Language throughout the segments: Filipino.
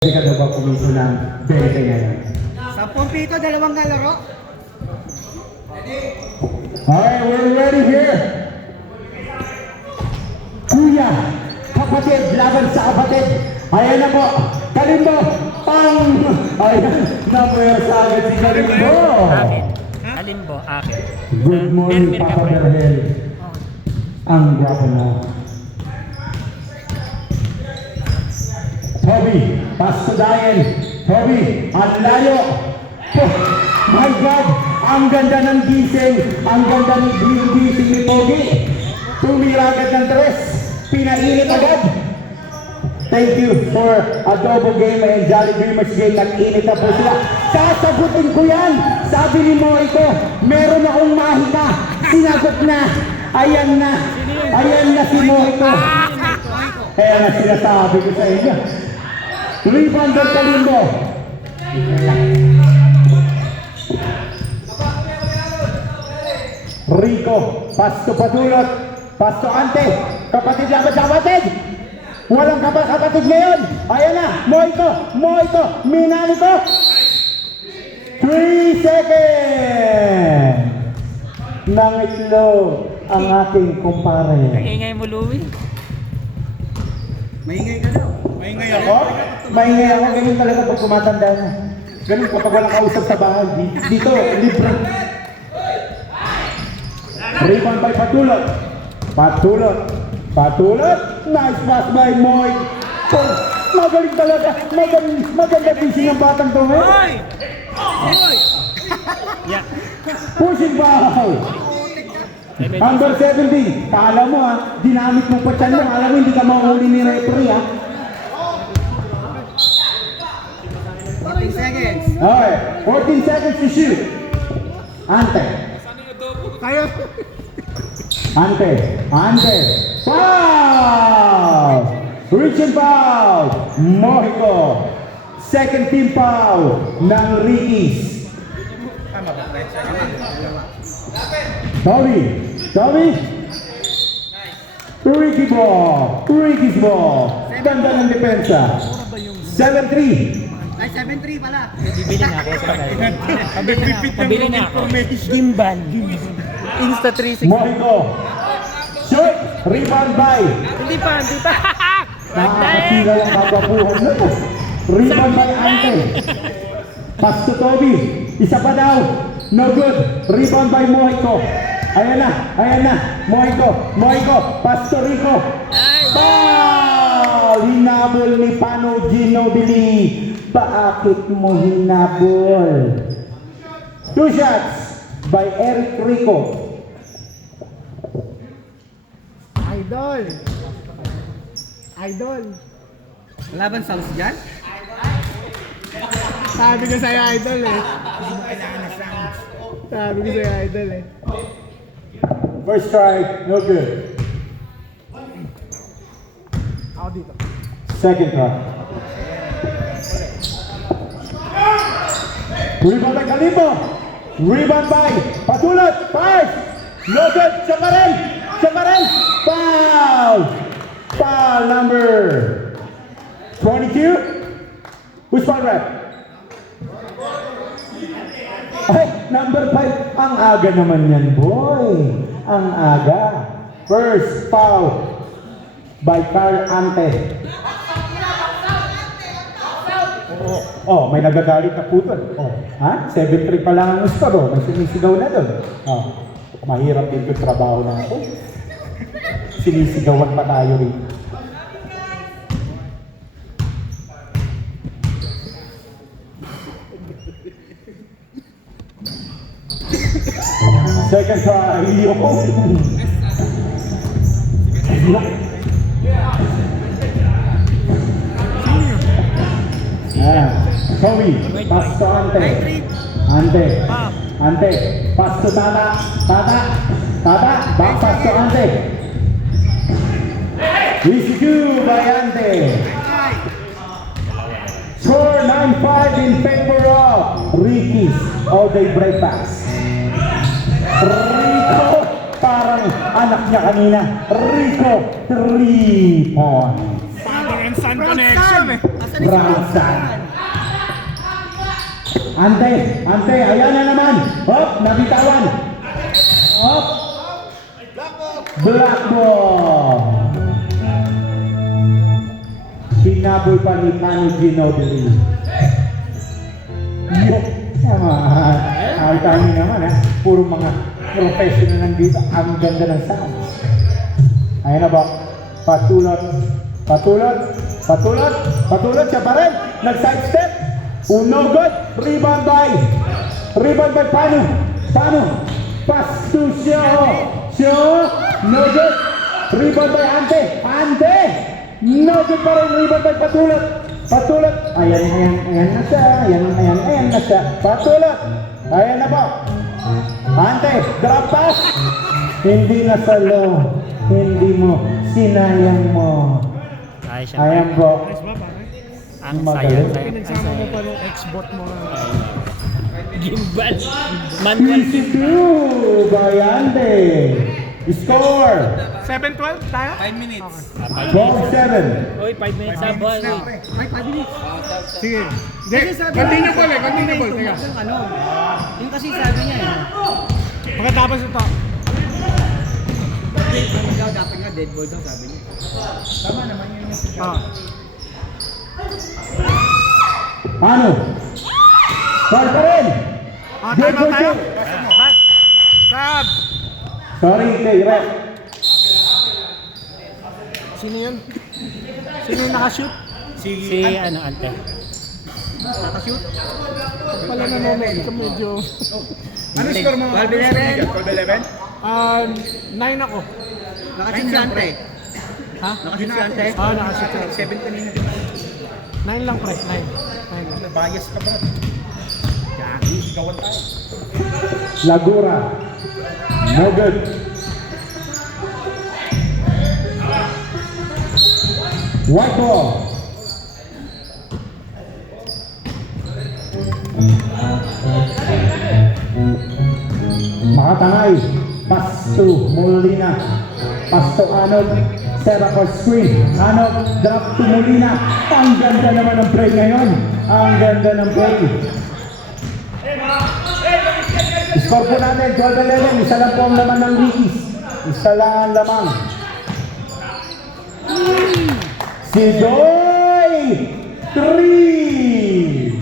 Hindi ka daw ba kumiso ng 20 ngayon? 10 pito, 2 kalaro. Alright, we're ready here. Kuya, kapatid, laban sa kapatid. Ayan na po, Kalimbo, pang! Ayan, namuya sa agad si Kalimbo. Akin. Kalimbo, akin. Good morning, Mermer Papa Cabrera. Berhel. Ang gwapo mo. Toby, pass to Diane. Toby, ang layo. Oh, my God, ang ganda ng gising. Ang ganda ng gising ni Toby. Tumira agad ng dress. Pinainit agad. Thank you for Adobo Game and Jolly Dreamers Game. Nag-init na po sila. Sasagutin ko yan. Sabi ni Moito, meron akong mahika. Sinagot na. Ayan na. Ayan na si Moito. Kaya na sinasabi ko sa inyo. Rebound ng Kalimbo. Rico, pass to Padulot. Pass to Ante. Kapatid laban sa kapatid. Walang kapatid ngayon. Ayan na. Moito. Minanito. 3 seconds. Nangitlo ang ating kumpare. Ingay mo, Louie. Maingay ka daw. Maingay ako? Maingay ako. Ganyan talaga pag kumatanda na. Ganun kapag walang kausap sa bahay. Dito, libre. Rebound by Patulot. Nice pass by Moy. Oh, magaling talaga. Maganda fishing ang batang to. Yeah. Pushing foul. Number 17. Paalam mo ha. Dinamit mo pa dyan mo. Alam mo hindi ka mahuli ni referee ha. 14 seconds. Okay. 14 seconds to shoot. Ante. Tayo. Ante. Foul! Reaching foul! Mohico. Second team foul ng Rickies. Tommy. Ricky's ball. Ganda ng depensa. 7-3. Ay, 7-3 pala. Bibili nga ako sa kanila. Pabili nga ako. Gimbal. Insta 360. Mohico. Shoot! Rebound by. Hindi pa. Nakakasira ang kagapuhan mo. Rebound by Ante. Pass to Toby. Isa pa daw. No good. Rebound by Mohico. Ayan na. Mohico. Pass to Rico. Foul! Hinabol ni Pano Ginobili. Bakit mo hinabol? 2 shots by Eric Rico. Idol. Laban sa dyan? Sabi ko sa'yo, Idol eh. Sabi ko sa'yo, Idol eh. First try, no good. Ako dito. Second try. Rebound by Kalimbo. Rebound by Patulot. Fires. No good. Siya pa rin. Foul number 22. Who's foul rep? Ay, number 5. Ang aga naman yan, boy. Ang aga. First foul by Carl Ante. Oh, may nagagalit na putol. Oh, ha? 7-3 pa lang ang score. Oh. May sinisigaw na doon. Oh, mahirap din yung trabaho na ako. Sinisigawan pa tayo rin. Second try. Toby, pass to Ante. Pass to Tata. Back pass to Ante. Rescue by Ante. Score 9-5 in favor of Ricky's all-day breakfast. Rico, parang anak niya kanina. Rico, 3 points. Father and son connection eh. Bransan. Ante, ayan na naman. Hop, nabitawan. Hop. Black ball. Sinabol pa ni Manu Ginobili. Yok. Ang kami naman ha. Puro mga professional nandito. Ang ganda ng sounds. Ayan na ba? Patulot siya pa rin. Nag-side step. No good. Rebound by Panu. Pass to Shaw. No good. Rebound by Ante. No good pa rin. Rebound by Patulot. Ayan na siya. Patulot. Ayan na po. Ante, drop pass. Hindi na sa low. Hindi mo. Sinayang mo. Ay, siya. Ayan po. Nice ba, pare? Ang Magaling. sayang. Pinagsama mo pa nung export mo. Gimbal. Manual. 22 by Ante. Score. 7-12 tayo? 5 minutes. 12-7. Oy, 5 minutes na ball. Ay, 5 minutes. Sige. Continue po. Teka. Yung kasi sabi niya eh. Pagkatapos ito. Dapat nga dead ball daw sabi niya. Tama naman yun yung Ano? Ball pa rin. Good Time for out tayo. two. Sab! Sorry, kay Rep. Sino yun? Sino yung nakashoot? Si Ante. Nakashoot? Pala nanonood ka medyo... Ano score mo? 12-11. 12-11? 9 ako. Nakashoot si Ante. Ha? Nakashoot si Ante. Nakashoot siya. 7 kanina. 9 lang, pre. 9 lang. Bias ka ba? Gagi, gawan tayo. Lagura. No good. White ball. Makatangay. Pass to Molina. Pass to Anog. Set up for screen. Anog. Drop to Molina. Ang ganda naman ng play ngayon. Ang ganda ng play. Score po natin, 12-11. Isa lang po ang laman ng Rickies. Isa lang ang lamang. Si Doy! 3!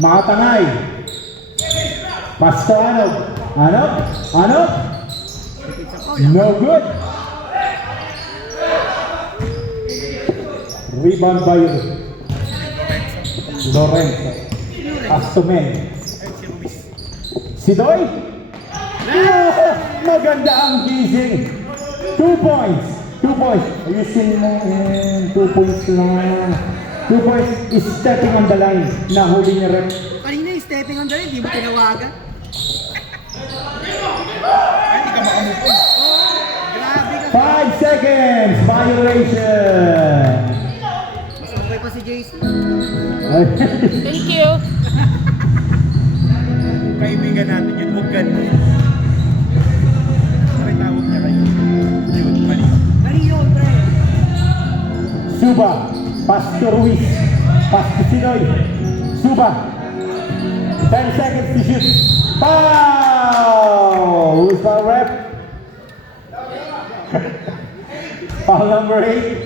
Makatangay. Pasto Anog. Anog. No good. Rebound by Lorenzo. Astumen. Si Doy? Maganda ang gising. 2 points. Ayusin mo. 2 points lang. 2 points is stepping on the line. Nahuli niya Rep. Kanina yung stepping on the line, di mo tinawagan. Ay, hindi ka makamupon. Grabe ka. 5 seconds. Violation. Mas okay pa si Jason. Thank you. Kaibigan natin yun, huwag ganun. May tawag niya kayo. Yun, mali. Mali yun, pre. Suba. Pass to Ruiz. Pass to Sinoy. Suba. 10 seconds to shoot. Foul! Who's the rep? Foul number 8.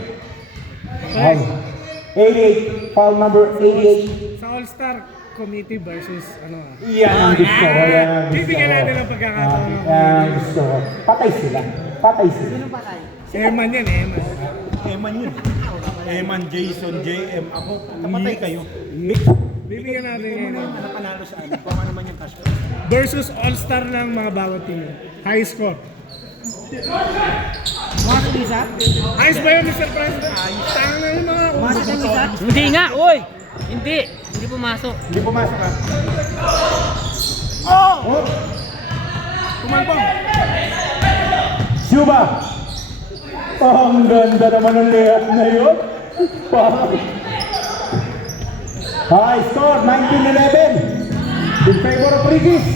88. Foul number 88. Sa All-Star Committee versus ano ah. Yan ang gusto ko. Yan ang gusto Bibigyan ko. natin ng pagkakataon. Yan ang gusto ko. Patay sila. Sino pa tayo? Eman yan, Eman. Eman yun. Eman, Jason, JM. Ako, kapatay kayo. Bibigyan natin Hindi mo ngayon. naman napanalo sa ano. Kung ano naman yung cash. Versus All-Star ng mga bawat team. High score. Masok isa? Ayos ba yun, Mr. President? Tanga na yung mga Masok ang isa? Hindi nga, oy! Hindi pumasok. Hindi pumasok ha. Oh! Oh! Tumalbong! Suba! Ang ganda naman ng layup na yun. High score, 19-11. In favor of Rickies.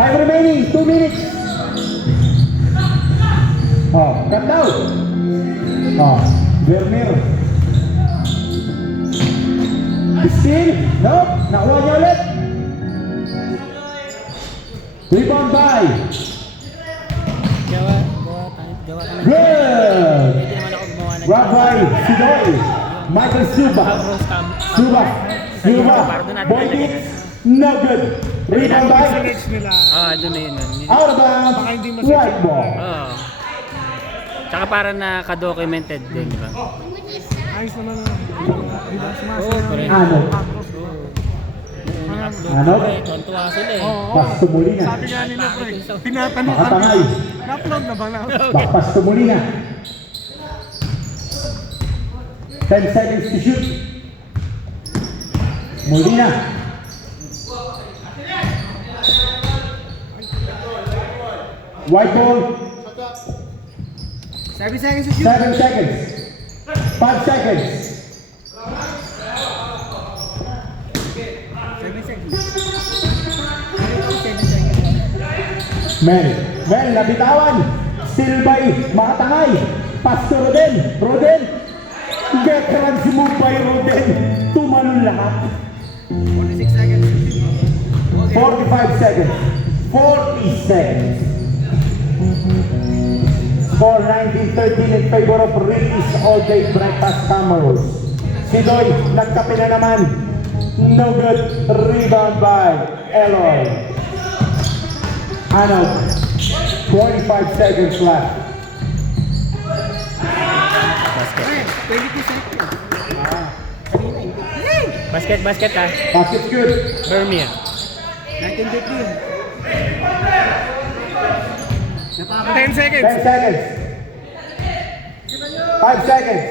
5 remaining, 2 minutes. Oh, cut down. Oh, Vermeer. Still, no, nakuha niya ulit. Rebound by. Gawa ka na. Good. Pwede naman ako gumawa ng Grab by Sidoy. Michael Suba. Suba. Boy beats. No good. Rebound by. Sa legs nila. Doon na yun. Out of bounds. Baka hindi mo White ball. Oo. Tsaka para nakaka-documented din, di ba? Ayos naman na. Di ba? Oo, correct. Ano? Upload Ano? ko eh. Tuwan-tuwa sila eh. Pasto Molina. Sabi nga nila, pre. Tinatanong Nakatangay. Na-upload na ba na? Pasto Molina. 10 seconds to shoot. Molina. White ball. 7 seconds to shoot. 7 seconds. 5 seconds. 7 seconds. 7 seconds. Mel, nabitawan. Still by Makatangay. Pass to Roden. Roden. Get runs move by Roden. Tumalon lahat. 46 seconds. 45 seconds. 40 seconds. Score 19-13 in favor of Release All Day Breakfast Cameros. Sidoy, nagkape na naman. No good. Rebound by Eloy. Ano? 25 seconds left. Basket. 22 seconds. Basket ah. Basket's good. Vermeer. 19-15. 10 seconds. 10 seconds. 5 seconds.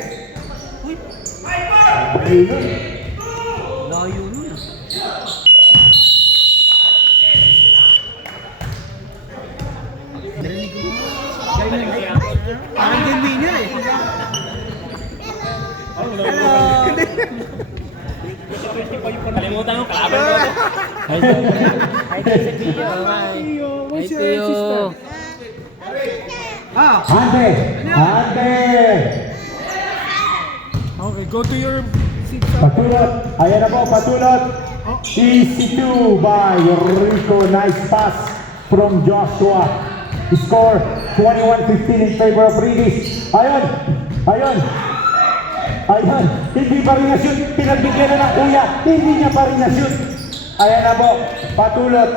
Ayun. Layo nun. Narinig ko. Parang game niya eh. Kalimutan ko, kalaban ko. Hi, Tio. Hi, Tio. Hante. Okay, go to your seat. Patulot. Ayan na po, patulot. Easy 2 by Rico. Nice pass from Joshua. Score 21-15 in favor of Release. Ayun. Hindi pa rin na-shoot. Pinagbigyan na ng kuya. Hindi niya pa rin na-shoot. Ayan na po, patulot.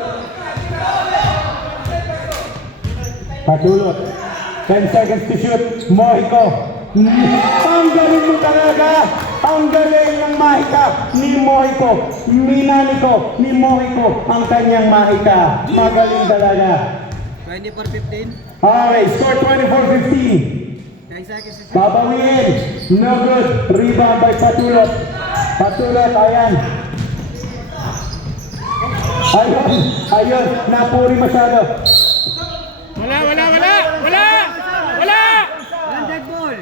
10 seconds to shoot. Mohiko. Ang galing mo talaga. Ang galing ng mahika ni Mohiko. Minaniko ni Mohiko ang kanyang mahika. Magaling talaga. 24-15. Okay, score 24-15. 10 seconds to shoot. Babawiin. No good. Rebound by Patulot. Ayan. Ayun. Napuri masyado. Wala! One dead ball.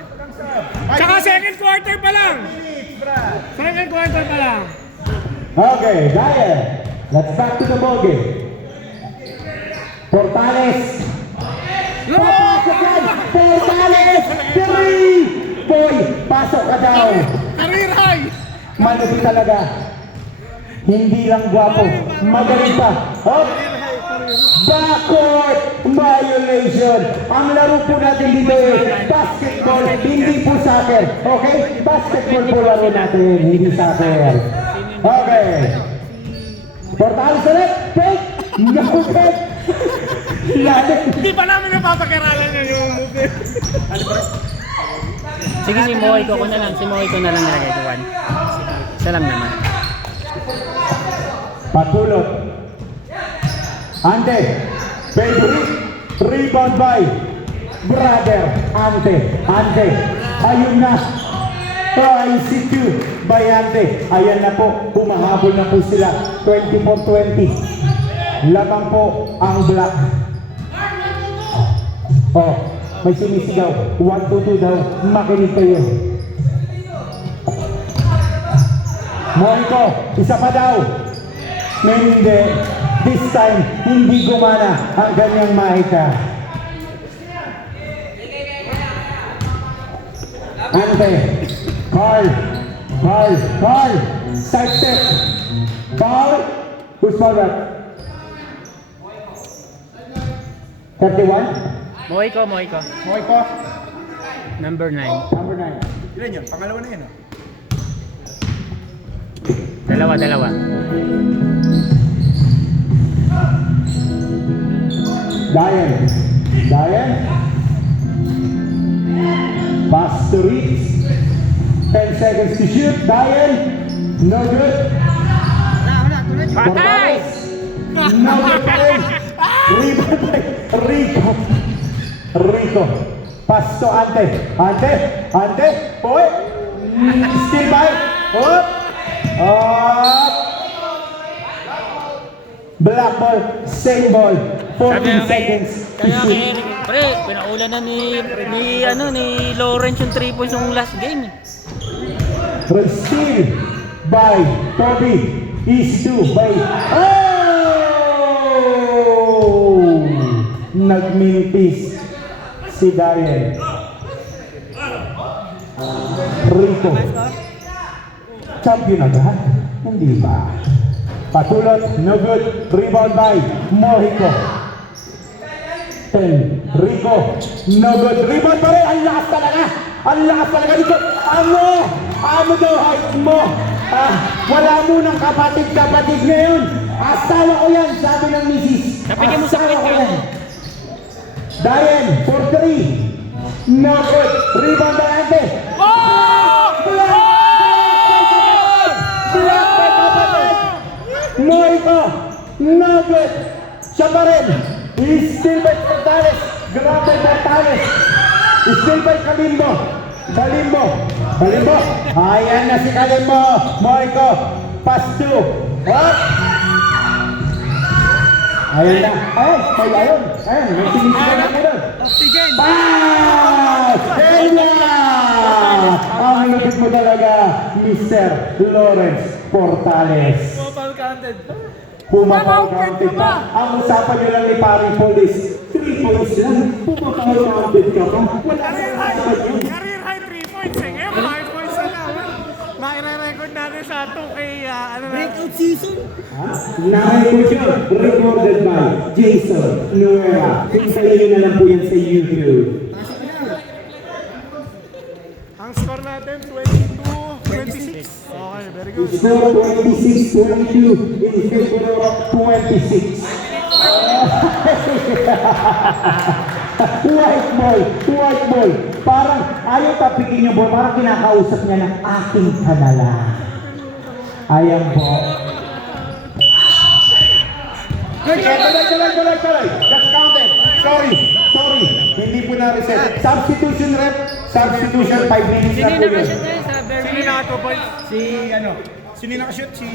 Tsaka second quarter pa lang. Okay, Dyer. Let's back to the ball game. Portales. Papasok yan. Portales. 3. Boy, pasok ka daw. Career high! Malupit talaga. Hindi lang gwapo. Magaling pa. Hop. Backcourt violation. Ang laro po natin dito ay basketball, hindi po soccer. Okay? Basketball po laro natin, hindi soccer. Okay. Portales ulit. Fake. No fake. Lahat. Hindi pa namin napapakiralan yun yung move. Sige, si Mohiko ko na lang. Nilagay ko 1. Isa lang naman. Patulot. Ante. Favorite. Rebound by brother Ante. Ayun na. IC2 by Ante. Ayan na po. Humahabol na po sila. 24-20. Lamang po ang black. Oh, may sumisigaw. 1-2 daw. Makinig kayo. Mohiko, isa pa daw. Hindi. This time, hindi gumana ang ganyang mahika. Ante. Ante. Carl. Side step. Foul. Who's foul that? 31? Moiko. Moiko. Number 9. Number 9. Ilan yun? Pangalawa na yun. Dalawa. Diane. Pass to Reeds. 10 seconds to shoot. Diane. No good. Patay! No good pa rin. Rebound by Rico. Pass to Ante. Boy. Still by. Up. Black ball. Same ball. 14 seconds to Kaya shoot. kay Eric, pre, pinaulan na ni Lawrence yung 3 points yung last game. Steal by Toby. Easy 2 by... Oh! Nagminipis si Diane. Rico. Champion agad? Hindi ba? Patulot, no good. Rebound by Mojico. 10. Rico, no good. Rebound pa rin. Ang lakas talaga. Rico. Ano daw height mo? Wala mo ng kapatid ngayon. Asawa ko yan, sabi ng misis. Napigyan mo sa Asawa kwit ko ka. yan. Diane, for 3. No good. Rebound by Ante. Moiko, no good. Siya pa rin. Still by Portales. Grabe Portales. Still by Kalimbo. Ayan na si Kalimbo. Moiko, pass to. What? Ayun na. Ayun. May sinisigaw na po doon. Oxygen! Pass! Kenya! Ang lupit mo talaga, Mr. Lawrence Portales. Pumapal counted pa. Ang usapan nyo lang ni Paring Police, 3 points lang. Pumapal counted ka pa. Wala na yung usapan yun. Career high 3 points eh. Ngayon 5 points na lang. Makire-record natin sa 2K, Breakout season! Nakikita recorded by Jason Nuera. Tingnan nyo na lang po yan sa YouTube. Ang score natin, 22-26. Okay, very good. Score 26-22 in favor of 26. White ball. Parang ayaw tapikin yung ball. Parang kinakausap niya ng aking kanala. Ayan po. Sige, tuloy. That's counted. Sorry. Hindi po na-reset. Substitution 5 minutes na po yun. Sino na 2 points? Sino yung nakashoot? Si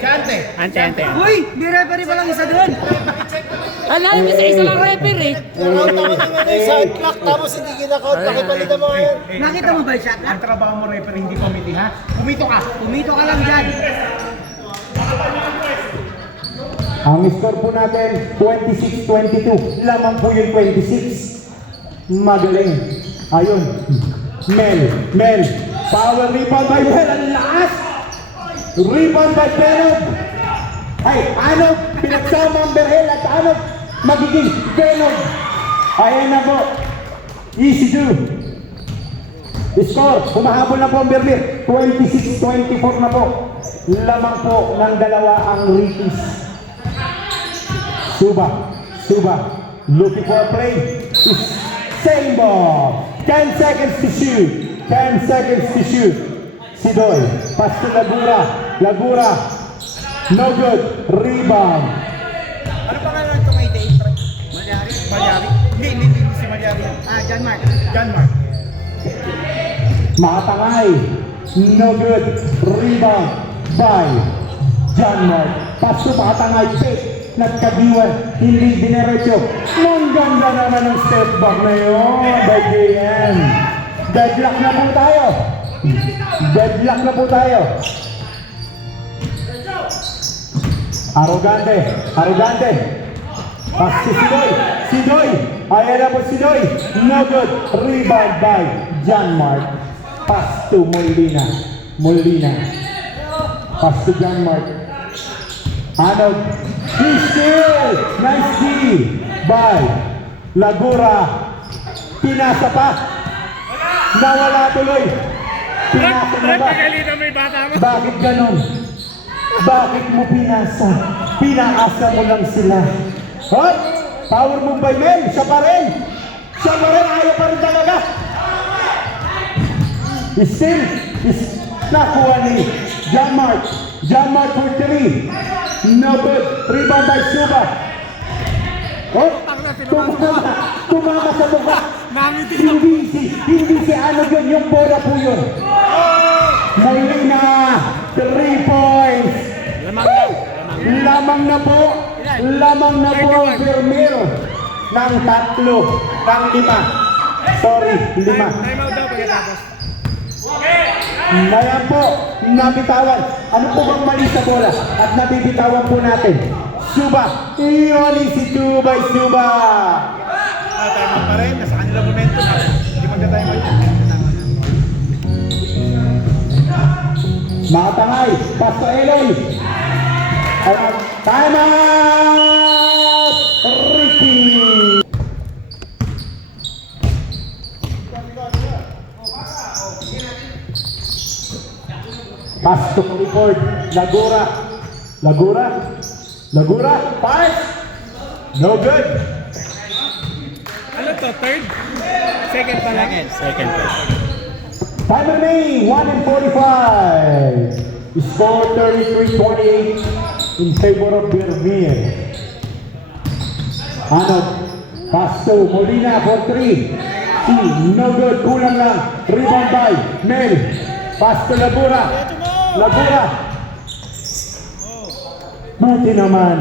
Ante. Ante. Uy! May referee pa lang isa doon! Alam mo, isa lang referee. Shot clock tapos hindi kinakount. Pakipalitan mo ngayon. Nakita mo ba yung shot Ang trabaho mo referee, hindi committee ha? Pumito ka lang dyan! Ang score po natin, 26-22. Lamang po yung 26. Magaling. Ayun. Mel. Power rebound by Mel. Ang lakas. Rebound by Venom. Pinagsama ang Berhel at magiging Venom. Ayan na po. Easy 2. Score. Humahabol na po ang Berhel. 26-24 na po. Lamang po ng dalawa ang Rickies. Suba, looking for a play. Same ball. 10 seconds to shoot. Sidoy, pass to Lagura. No good. Rebound. Ano pangalan ito kay Dave? Malyari? Hindi si Malyari. John Mark. Makatangay. No good. Rebound by John Mark. Pass to Makatangay. Pick. Nagkabiwan, hindi dinerecho. Ang ganda naman ng step back na yun. Bagyan. Deadlock na po tayo. Arrogante. Pass to Sidoy. Ayan na po Sidoy. No good. Rebound by John Mark. Pass to Molina. Molina. Pass to John Mark. Anog. Steal! Nice D by Lagura. Pinasa pa. Nawala tuloy. Pinasa na ba? Pagalitan mo yung bata mo. Bakit ganon? Bakit mo pinasa? Pinaasa mo lang sila. Hop! Power move by Mel. Siya pa rin. Siya pa rin. Ayaw pa rin talaga. Still, nakuha ni John Mark. John Mark for 3. No good. Rebound by Suba. Oh, tumama sa mukha. Hindi si ano yun, yung bola po yun. Molina, 3 points. Lamang na po. Lamang na po ang Vermeer ng 3, ng 5. Sorry, 5. Time out daw pagkatapos. Ngayon po, nabitawan. Ano po bang mali sa bola? At nabibitawan po natin. Suba. Iyon si Suba. Suba. Tama pa rin. Nasa kanila momentum. Hindi magkatay mo yun. Makatangay. Pasto Eloy. Time out! Ricky. Pass to Clifford. Lagura. Lagura. Lagura. Pass. No good. Ano to? Third? Second pa lang? Second. Time remaining. 1:45. Score 33-28 in favor of Vermeer. Anog. Pass to Molina for 3. No good. Kulang lang. Rebound by Mel. Pass to Lagura. Lagura. Buti naman,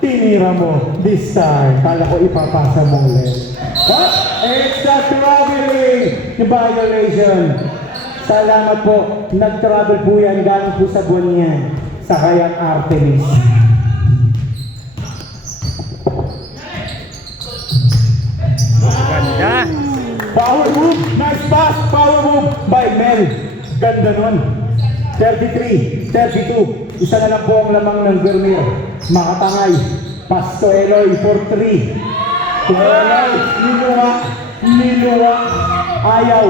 tinira mo this time. Kala ko ipapasa mo ulit. What? Extra traveling violation. Salamat po. Nag-travel po yan. Galing po sa buwan niya. Sa kayang Artemis. Ganda. Power move. Nice pass. Power move by Mel. Ganda nun. 33, 32. Isa na lang po ang lamang ng Vermeer. Makatangay. Pass to Eloy for 3. To Eloy. Niluwa. Niluwa. Ayaw.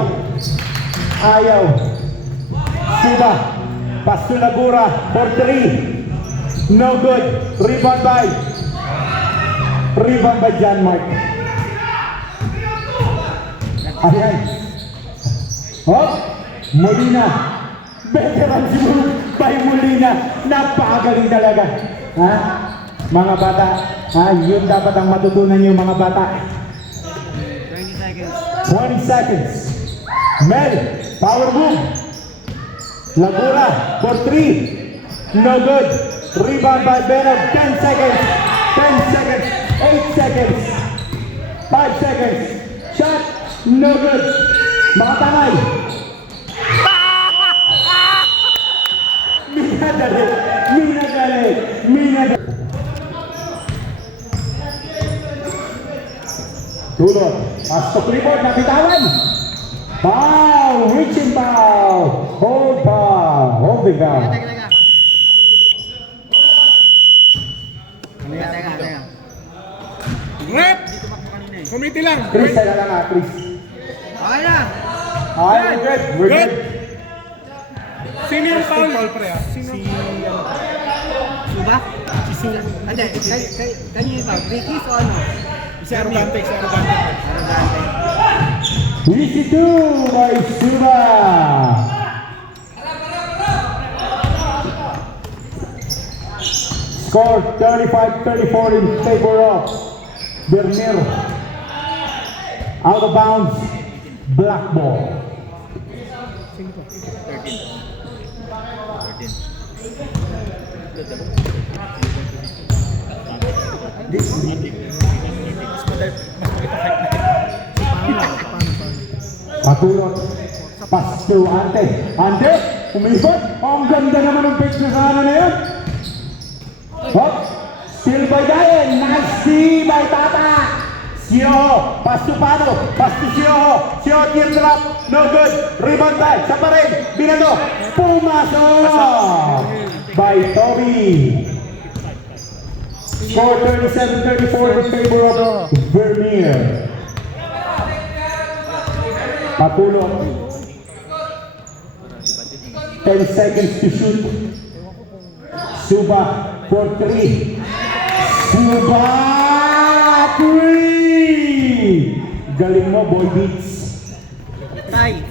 Ayaw. Suba. Pass to Lagura for 3. No good. Rebound by John Mark. Ayan. Hop. Molina. Veteran si by Molina. Napakagaling talaga. Ha? Mga bata. Ha? Yun dapat ang matutunan niyo mga bata. 20 seconds. Mel. Power move. Lagura for 3. No good. Rebound by Benov. 10 seconds. 10 seconds. 8 seconds. 5 seconds. Shot. No good. Makatangay. Minadali. Minadali. Minadali. Tulot. Pass to Clifford. Nabitawan. Foul. Reaching foul. Hold foul. Holding foul. Rep! Committee lang. Chris, na lang ah, Chris. Okay na. Alright, we're good. We're Good. good. Sino yung foul? Sino? Suba? Hindi, kanina ito. Brickies o ano? Si Arugante. Si Arugante. Arrogante. Easy 2 by Suba. Score 35-34 in favor of Vermeer. Out of bounds. Black ball. Patulot. Pass to Ante. Ante, umisot. Ang ganda naman ng pitch na sana na yun. Hop. Still by Dayan. Nice D by Tata. Sioho, pass to Pano, pass to Sioho, Sioho teardrop, no good, rebound back, siya pa rin, binato, pumasok by Toby. Score 37-34 in favor of Vermeer. Patulong. 10 seconds to shoot. Suba for 3. Suba 3! Galing mo, boy beats. Tay,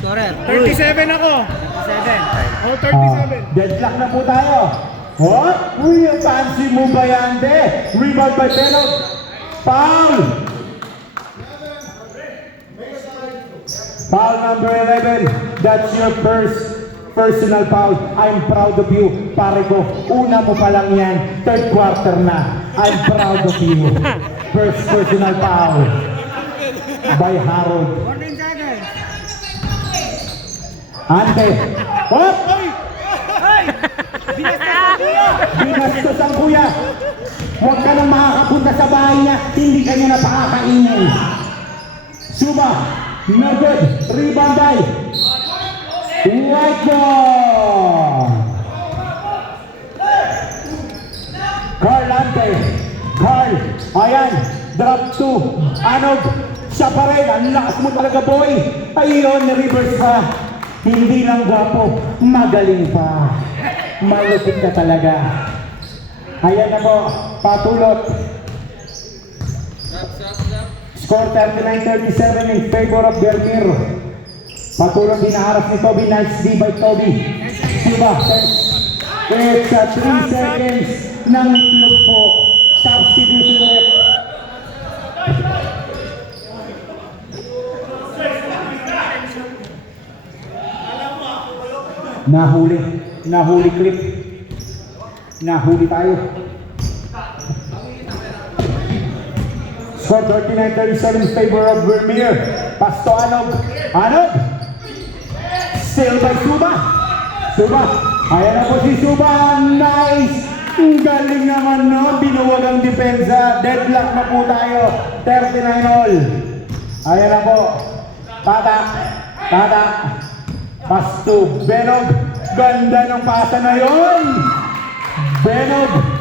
scorer. 37 ako. 7. Oh, 37. Deadlock na po tayo. What? Uy, ang fancy mo ba yan, de? Rebound by Benog. Foul! Foul number 11. That's your first personal foul. I'm proud of you. Pare ko, una mo pa lang yan. Third quarter na. I'm proud of you. First personal foul by Harold. Ante. What? Binastos ang kuya. Huwag ka nang makakapunta sa bahay niya. Hindi ka niya napakakainin. Suba. No good. Rebound by White ball. Carl Ante. Carl. Ayan. Drop 2. Anog. Siya pa rin. Ang lakas mo talaga, boy. Ayun, na-reverse pa. Hindi lang gwapo. Magaling pa. Malupit ka talaga. Ayan na po. Patulot. Score 39-37 in favor of Vermeer. Patulong dinaharap ni Toby. Nice D by Toby. Diba? It's 3 seconds ng itlog po. Substitution rep. Nahuli clip. Nahuli tayo. Score 39-37 in favor of Vermeer. Pass to Anog. Anog! Still by Suba. Suba. Ayan na po si Suba. Nice! Ang galing naman, no? Binuwag ang depensa. Deadlock na po tayo. 39 all. Ayan na po. Tata. Pass to Benog. Ganda ng pasa na yun. Benog.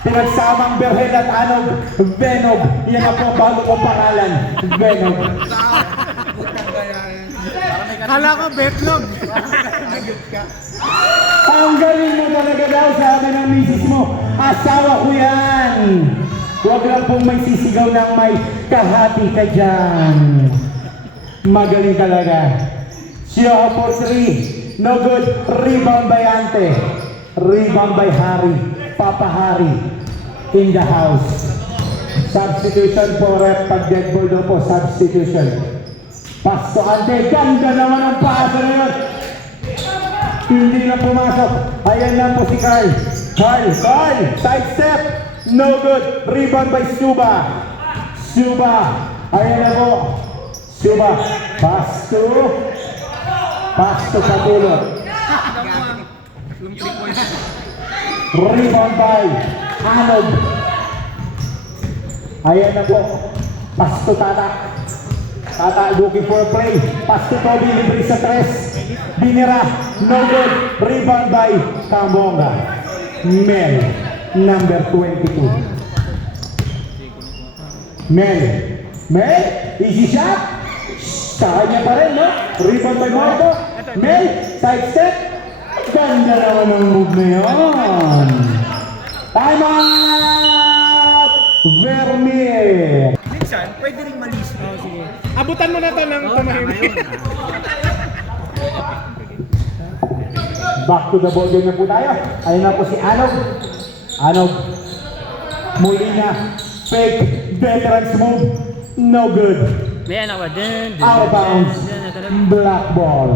Pinagsamang Berhel at Anog. Benog. Yan na po bago kong pangalan. Benog. Kala ko betlog. Ang galing mo talaga daw, sabi ng misis mo. Asawa ko yan. Huwag lang pong may sisigaw ng may kahati ka dyan. Magaling talaga. Sioho for 3. No good. Rebound by Ante. Rebound by Harry. Papa Harry. In the house. Substitution po rep. Pag dead ball daw po. Substitution. Pass to Ante. Ganda naman ang pasa na yun. Hindi na pumasok. Ayan lang po si Carl. Carl. Side step. No good. Rebound by Suba. Ayan na po. Suba. Pass to Patulot. Rebound by Anog. Ayan na po. Pass to Tata. Tata looking for a play. Pass to Toby. Libre sa 3. Binira. No good. Rebound by Cambonga. Mel. Number 22. Mel. Easy shot. Sa kanya pa rin, no? Rebound by Marco. Mel. Side step. Ganda naman ang move na yun. Time out! Vermeer. Minsan, pwede rin malis. Sige. Abutan mo na to ng tumahimik. Back to the ball game na po tayo. Ayun na po si Anog. Molina. Fake. Veterans move. No good. May anak ba? Out of bounds. Black ball.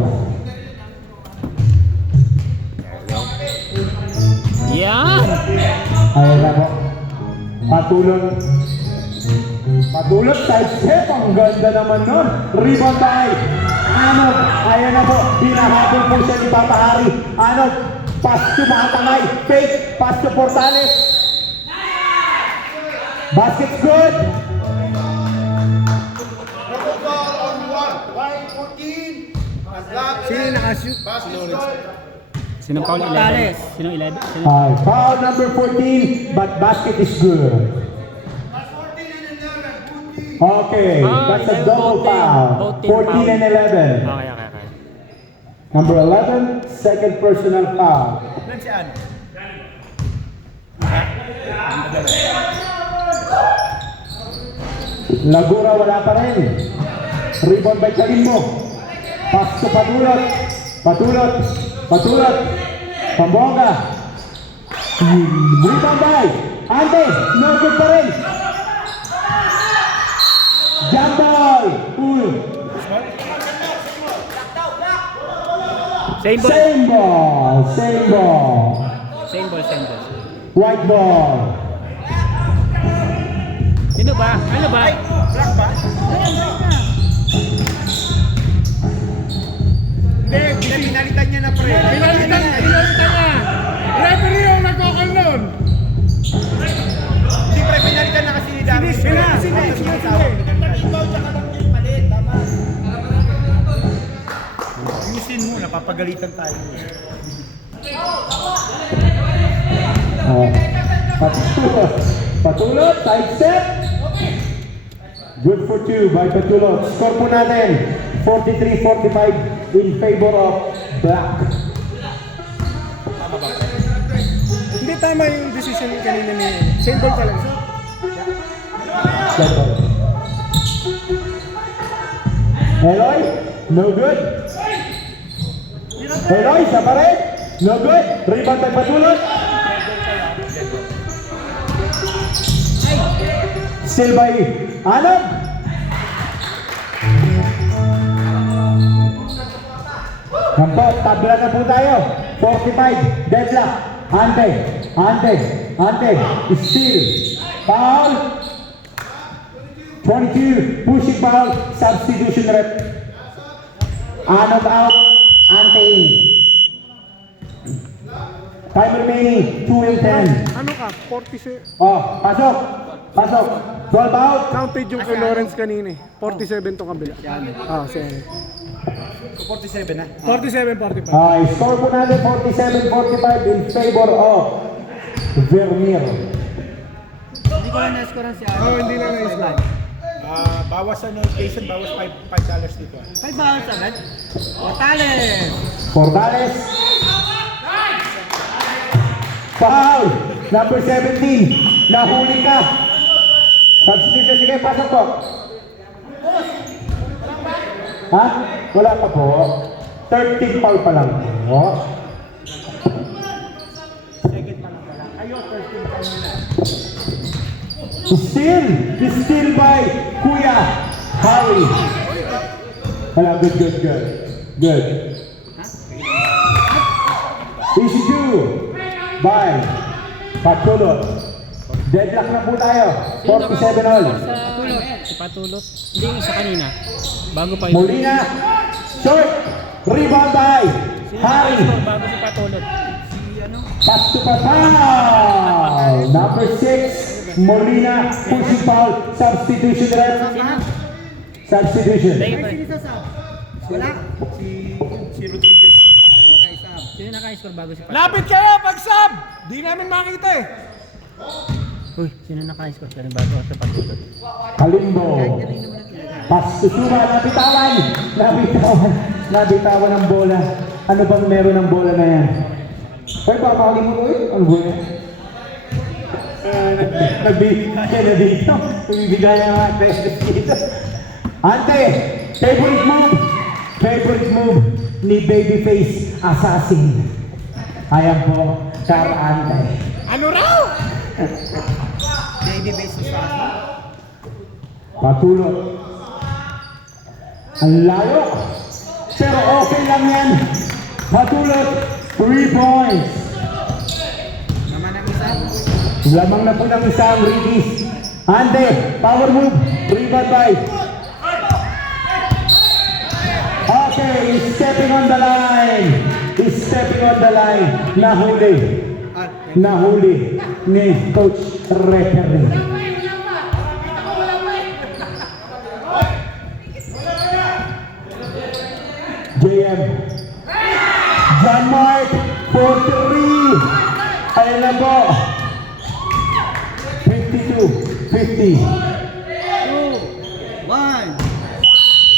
Yan! Ayun na po. Patulog, side step. Ang ganda naman nun. Rebound by Anog. Ayun na po. Binahabol po siya ni Papa Harry. Anog. Pass to Mahatangay. Fake. Pass to Portales. Basket's good. Sino yung nakashoot? Sinong foul 11? Sinong 11? Sinong... Foul number 14, but basket is good. Okay, that's a double foul. 14 and 11. Okay. Number 11, second personal foul. Ilan si Ano? Lagura wala pa rin. Rebound by Kalimbo. Pass to Patulot. Patulot. Pambonga. Rebound by Ante. No good pa rin. Jump ball. Same ball. Same ball. White ball. Sino ba? Ano ba? Black ba? Hindi, pinalitan niya na pre. Pinalitan niya! Referee yung nagkakal nun! Hindi pre, pinalitan na kasi ni Darwin. Sige. Ayusin mo, napapagalitan tayo. Patulot, side step. Good for 2 by Patulot. Score po natin 43-45 in favor of Black. Hindi tama yung decision kanina ni... Same ball talaga. Eloy, no good. Eloy, siya pa rin. No good. Rebound by Patulot. Still by Anab. Ganto, tabla na po tayo. 45, deadlock. Ante. Still. Foul. 22, pushing foul. Substitution rep. Anab out. Ante in. Time remaining, 2 and 10. Ano ka? 46. Pasok. 12 out. Counted yung kay Lawrence kanina eh. 47 to kabila. Sorry. 47 na. 47-45. Score po natin 47-45 in favor of Vermeer. Hindi ko lang na-score si Ano. Hindi na na-score. Bawas sa notification, bawas $5 dito. 5 balls agad. Portales! Cordales. Foul. Number 17. Nahuli ka. Substitution, sige, pasok po. Ha? Wala pa po. 13 foul pa lang po. Still by Kuya Harry. Wala, good. Easy 2 by Patulot. Deadlock na po tayo. 47 all. Si Patulot. Hindi yung isa kanina. Bago pa yun. Molina. Short. Rebound by Harry. Bago si Patulot. Pass to Patao. Number 6. Molina. Pushing foul. Substitution rep. Substitution. Wala. Si Rodriguez. Okay, sab. Sino naka-score bago si Patulot? Lapit kayo! Pag-sub! Di namin makita eh. Uy, sino naka-score ka rin bago sa Patulot? Kalimbo. Pass to Suma. Nabitawan ng bola. Ano bang meron ng bola na yan? Hoy, papakalim mo ko Ano ba yan? Nagbigay na dito. Nagbigay na mga pesos dito. Ante, favorite move ni Babyface Assassin. Ayan po, Char Ante. Ano raw? Baby base sa Patulot. Ang layo. Pero okay lang yan. Patulot, 3 points. naman ang isa. Lamang na po ng isang release. Ante, power move. Rebound by. Okay, he's stepping on the line. Nahuli ni Coach Referee. JR JM. John Mark for 3. Ayun na po. 52-50. 2, 1.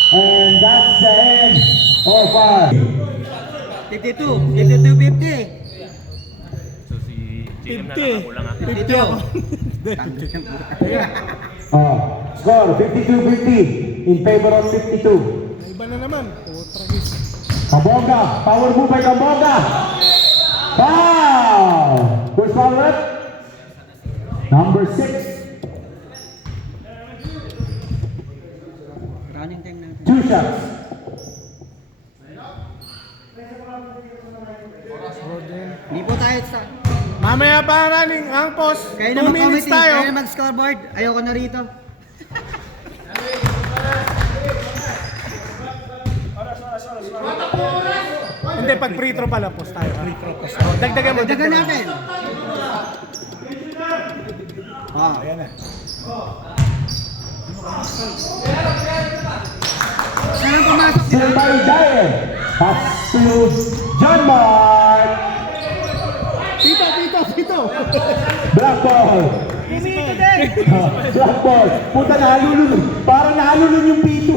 And that's the end of our 52, 52, 50. 50 ako. score 52-50 in favor of 52. Iba na naman. Travis. Kabonga, power move by Kabonga. Foul! Who's foul rep? Number 6. Running time natin. 2 shots. Hindi po tayo sa... Mamaya pa running ang post. 2 Kayo na minutes mag-committee, tayo. kayo na mag-scoreboard. Ayoko na rito. Hindi, pag free throw pala post tayo. Free throw post. Dagdagan mo. Dagan natin. Ah, Ayan na. saan pumasok sila? Still by Giant. Pass to John Mark. Pito. Black ball. Black ball. Puta, nalulun. Parang nalulun yung pito.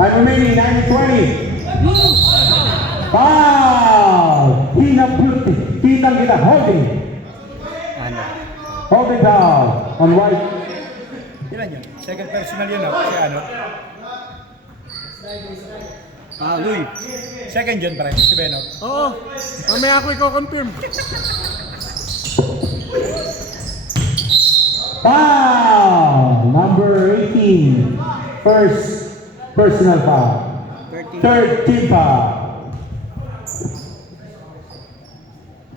Time remaining, 9:20. Foul! Pinang kita, holding. Holding foul on White. Ilan yun? Second personal yun ako. Si ano? Ah, Luy. Second yun pa rin. Si Benot. Oo. Mamaya ako i-confirm. Foul! Number 18. First personal foul. 13 foul.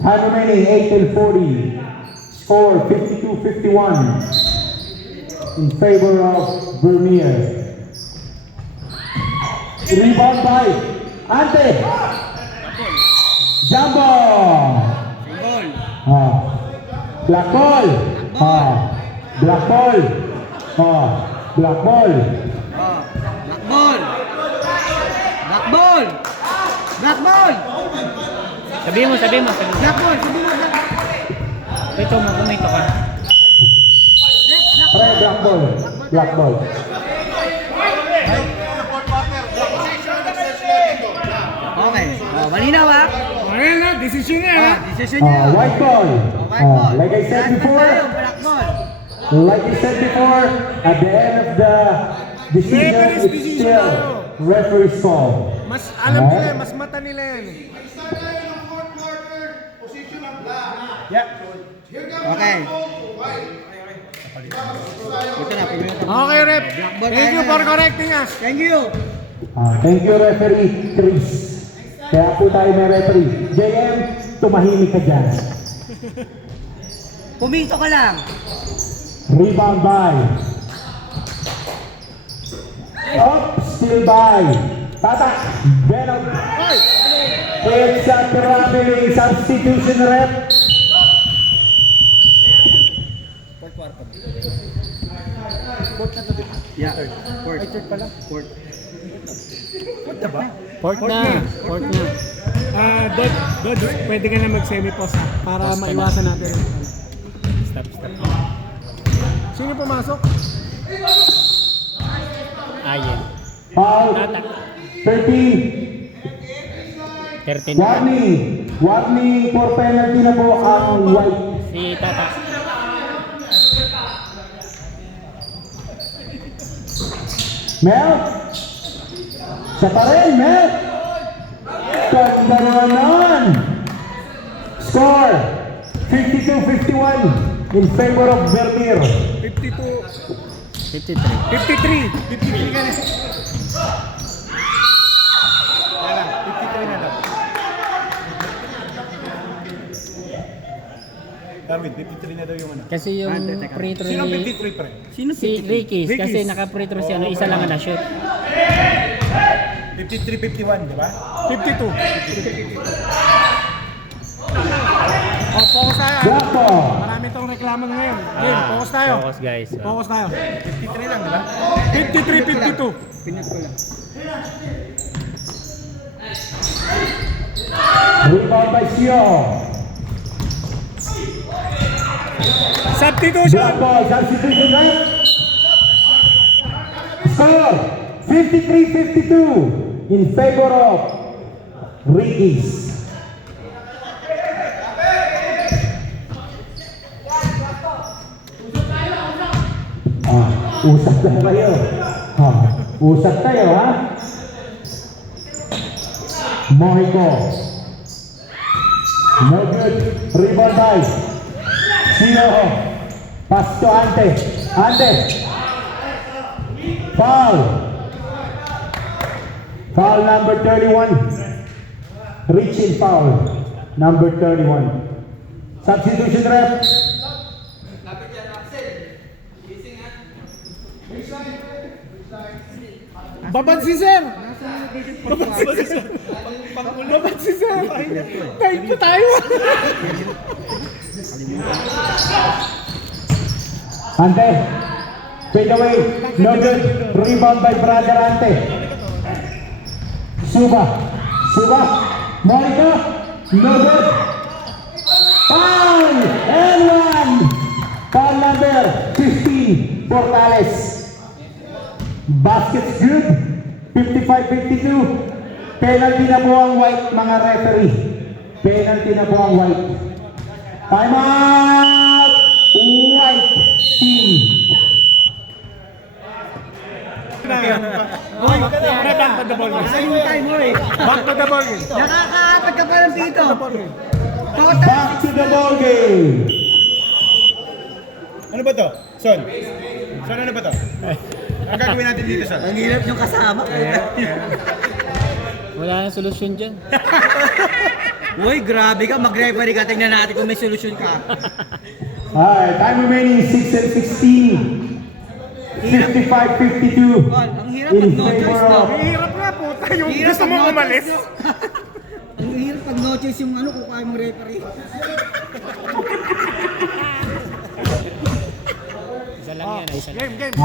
Time remaining 8:40. Score 52-51 in favor of Vermeer. Rebound by Ante. Jumbo. Single. Black ball. Black ball. Black ball. Ah, black ball. Black ball. Black ball. Sabihin mo. Black ball. Sabi mo, black. Ito mo, kumito ka. Pre, black ball. Black ball. Okay. Oh, malinaw ha? Ayun na, decision niya. Ah, decision niya. White ball. White ball. Like I said Lahat before, tayo, black ball. at the end of the decision, Referee's it's decision still tayo. referee's call. Mas alam nila, mas mata nila yan. Yeah. Okay. Ito na, pagawin ko. Okay, rep. Black ball Thank tayo you for ngayon. correcting us. Thank you. Thank you, referee Chris. Kaya po tayo may referee. JM, tumahimik ka dyan. Pumito ka lang. Rebound by. Still by. Tata. Benot. It's a traveling substitution rep. Yeah. Fourth. Fourth. Fourth na. Dod, pwede ka na mag-semi-post ha, para maiwasan natin. Stop. Sino pumasok? Ayen. Foul. Tata. 13. 13. Warning for penalty na po ang White. Si Tata. Mel? Siya pa rin, Mel? Ganda naman! Score! 52-51 in favor of Vermeer. 53. 53 ka na. Kaya lang. 53 na lang. Darwin, 53 na daw yung ano. Kasi yung free throw Sino ni 53 pa rin? Sino si Ricky kasi naka-free throw siya, isa lang na shoot. 53-51, di ba? 52. Oh, focus tayo. Bravo. Marami tong reklamo ngayon. Game, focus tayo. Focus guys. Focus tayo. 53 lang, di ba? 53-52. Pinat ko lang. Rebound by Sio. Substitution. Black ball, substitution right. Score 53-52 in favor of Rickies. Usap na kayo. Usap tayo ha. Mohico. No good. Rebound by Sio. Pass to Ante. Ante. Foul. Foul number 31. Reaching foul. Number 31. Substitution rep. Babad si Sir. Babad si Sir. Kahit pa tayo. Ante. Fade away. No good. Rebound by brother Ante. Suba. Suba. Monica. No good. Foul. And one. Foul number 15. Portales. Basket's good. 55-52. Penalty na po ang white, mga referee. Penalty na po ang white. Time out! White team. Back to the ball. Yung time mo eh. Back to the ball. Nakakaatag ka pa lang dito. Back to the ball game. Ano ba to? Son? Son, ano ba to? Ang gagawin natin dito, Son? Ang hirap yung kasama. Wala na solusyon dyan. Uy, grabe ka. Mag-referee ka. Tingnan natin kung may solusyon ka. Alright, time remaining 6 and 16. 55-52 Ang hirap in pag no choice favor na. of Hirap nga po tayo. Hirap Gusto mo pag no umalis? choice yun. Ang hirap pag no choice yung ano kung kaya mo referee. Isa lang yan. Isa lang. Game, game.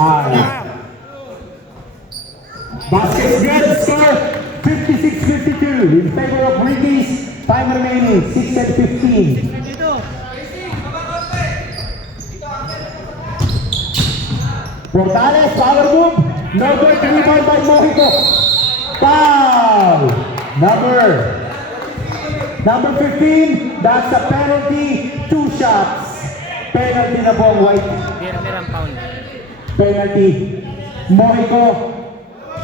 Basket's good. Score 56-52 in favor of Rickies. Time remaining 6 and 15. Dito. Portales, power move. No good. Rebound by Mojico. Foul. Number 15. That's a penalty. 2 shots. Penalty na po ang white. Mirang foul. Penalty. Mojico,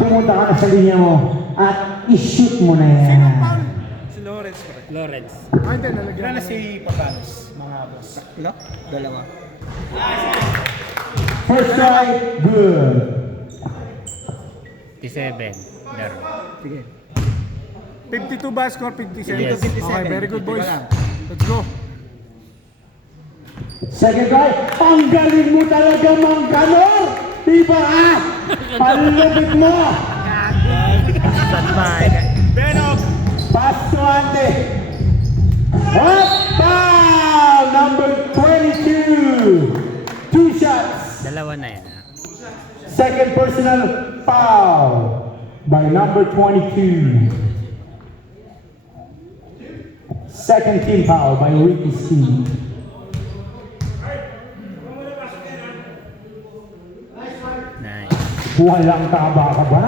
pumunta ka na sa linya mo at i-shoot mo na yan. Si Lawrence pa rin. Lawrence. Ay, hindi. Nalagyan. Ilan na si Papanos, mga boss? Tatlo? Dalawa. First try, good. 57. Laro. Sige. 52 ba score? 57. Yes. Okay, very good boys. Let's go. Second try, ang galing mo talaga, Mang Kanor! Diba ha? Palupit mo! Benok! Pass to Ante. What? Foul! Number 22. 2 shots. Dalawa na yan. Second personal foul by number 22. Second team foul by Ricky's team. Nice. Walang taba ka ba?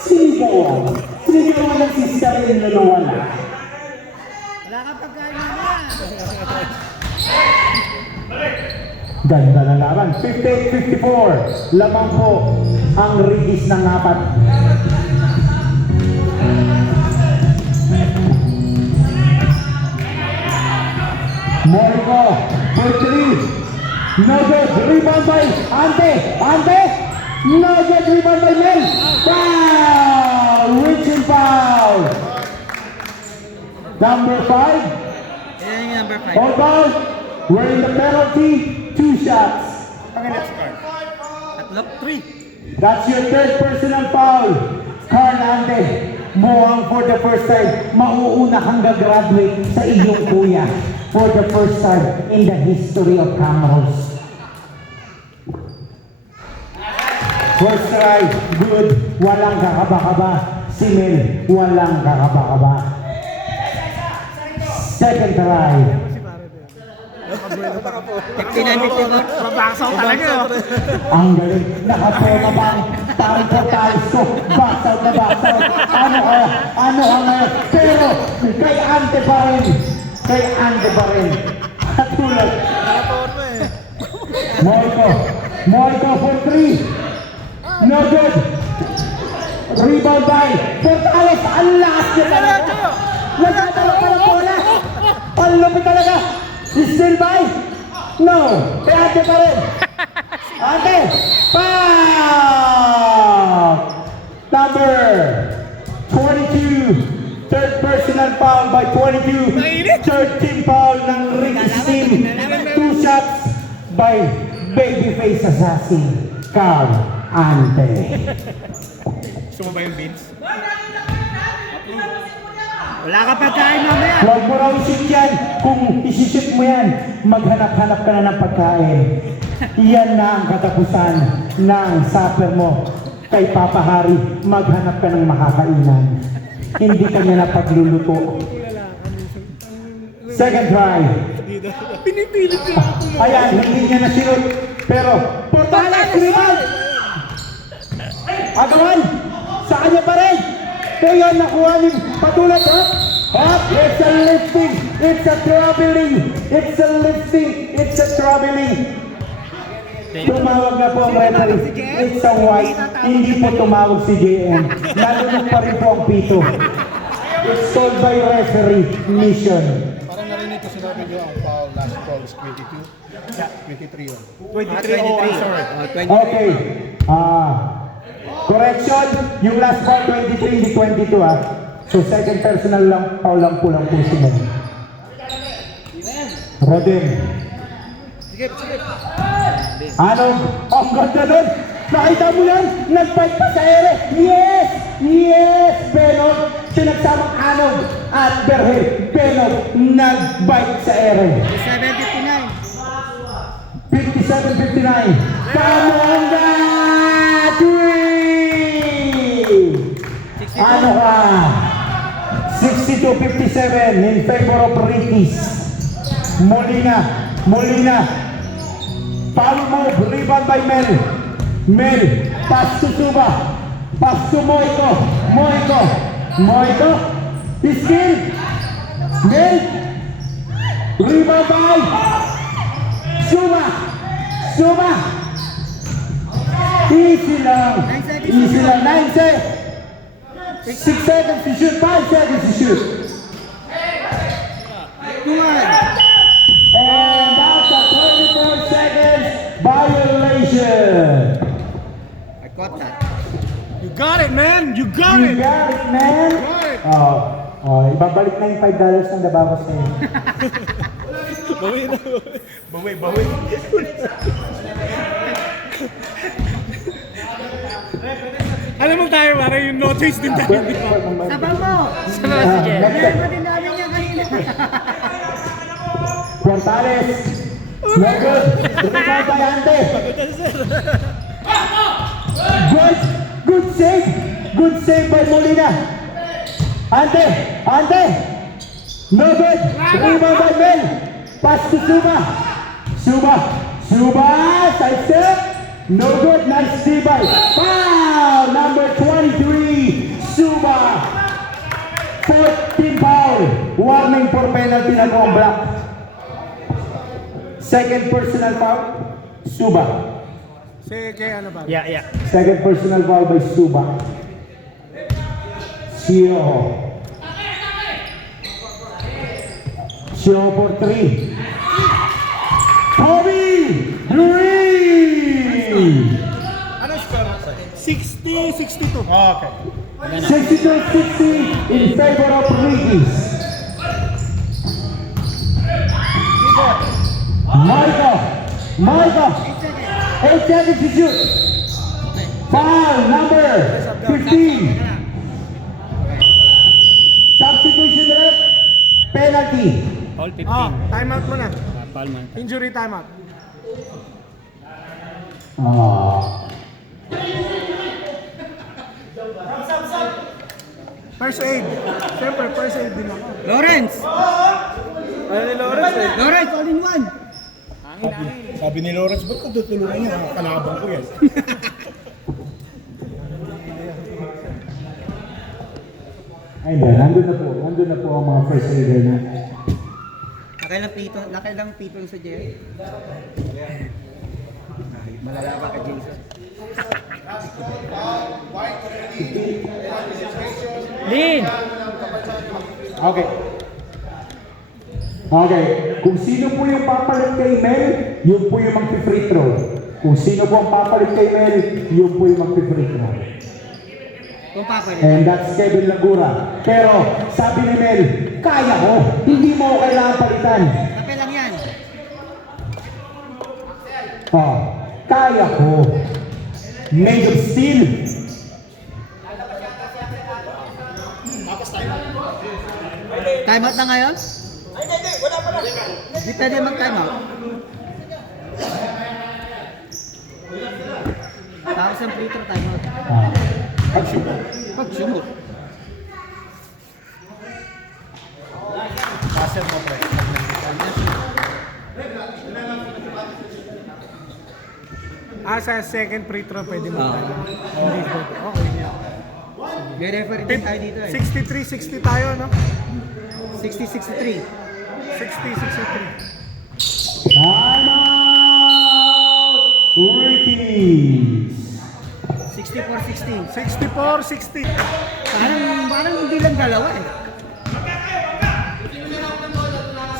Sinigawan. Sinigawan ng sister in na nawala. Wala ka pagkain naman. Ganda na laban. 58-54. Lamang po ang Rickies ng apat. Mojico for 3. No good. Rebound by Ante. Ante. No good. Rebound by Mel. Foul. Reaching foul. Number 5. Yan yung number 5. Hold on. We're in the penalty. 2 shots. Pangilan si Carl. Tatlo? 3. That's your third personal foul. Carl Ante. Mukhang for the first time, mauuna kang gagraduate sa iyong kuya. For the first time in the history of Camrose. First try, good. Walang kakaba-kaba. Si Mel, walang kakaba-kaba. Second try. 59-51. Mabaksaw talaga. Ang galing. Nakapona ba ang parang portalis ko? Box out na box out. Ano ang pero kay Ante pa rin. Kay Ante pa rin. Katulad. Moiko for 3. No good. Rebound by Portales. Ang lakas niya talaga. Wala talaga ng bola. Ang lupit talaga. Still by? No. Kaya Ante pa rin. Ante. Foul. Number 22. Third personal foul by 22. Third team foul ng Ricky's team. 2 shots by Babyface Assassin. Carl Ante. Gusto mo ba yung beans? Wala ka pagkain mamaya. Huwag mo raw isip yan. Kung isisip mo yan, maghanap-hanap ka na ng pagkain. Iyan na ang katapusan ng supper mo. Kay Papa Hari, maghanap ka ng makakainan. Hindi ka niya na pagluluto. Second try. Pinipilit ko ako. Ayan, hindi niya na sinut. Pero, Portales, rebound! Agawan! Sa kanya pa rin! Pero yun, nakuha ni Patulat, hop! Hop! It's a lifting! It's a traveling! It's a lifting! It's a traveling! Tumawag na po ang referee. It's a white. Hindi po tumawag si JM. Nalunod pa rin po ang pito. It's called by referee mission. Parang narinig ko sinabi niyo ang foul, last foul is 22. 23 yun. 23, sorry. Okay. Correction, yung last ball 23, hindi 22 ah. So second personal lang, foul lang po si Mel. Rodin. Anog, ang ganda nun. Nakita mo yan? Nag-fight pa sa ere. Yes! Yes! Benot, sinagsamang Anog at Berhe. Benot, nag-bite sa ere. 57-59. Pamonga! 3! Ano ka? 62-57 in favor of Ricky's. Molina. Foul move, rebound by Mel. Mel, pass to Suba. Pass to Moiko. Skill. Mel. Rebound by Suba. Easy lang. 9 seconds. 6 seconds to shoot. 5 seconds to shoot. And that's a 24 seconds violation. I caught that. You got it, man! You got You it! got it, man. Ibabalik na yung $5 na nababas na yun. Bawi. Alam mo tayo, pare, yung notice din tayo. Sabaw mo! Meron pa din namin niya kanina. Portales. No good. Rebound by Ante. Good save by Molina. Ante. No good. Rebound by Mel. Pass to Suba. Side step. No good. Nice save by. Foul. Number 23. Suba. 14 foul. Warning for penalty na po ang block. Second personal foul. Suba. Sige, ano ba? Yeah. Second personal foul by Suba. Shio for 3. Kobe Green! Ano score? 60-62. Okay. 62-60 in favor of Ricky's. Marco. 8 seconds to shoot. Foul number 15. Penalty. All 15. Oh, timeout muna. Foul man. Injury timeout. First aid. Siyempre, first aid din ako. Lawrence! Ano ni Lawrence eh? Lawrence, all in one! Sabi ni Lawrence, ba't ko tutulungan niya? Kalabang ko yan. Ay, hindi. Nandun na po ang mga first aider na. Nakailang people sa Jerry. Malala pa ka, Jason. Lin! Okay. Okay. Kung sino po yung papalit kay Mel, yun po yung mag-free throw. Kung sino po ang papalit kay Mel, yun po yung mag-free throw. Kung papalit. And that's Kevin Lagura. Pero sabi ni Mel, kaya ko. Hindi mo ako kailangan palitan. Kape lang yan. Oh, kaya ko. Made of steel. Timeout na ngayon? Hindi, wala pa lang. Hindi pwede mag-timeout. Tapos ang free throw timeout. Pagsumot. Passer mo, pre. Sa second free throw pwede mo. Ah. Hindi pwede. Okay niya. May referee din tayo dito eh. 63-60 tayo, no? 60-63. 60-63. Time out! Rickies! 64-16. 64-60. Parang hindi lang dalawa eh.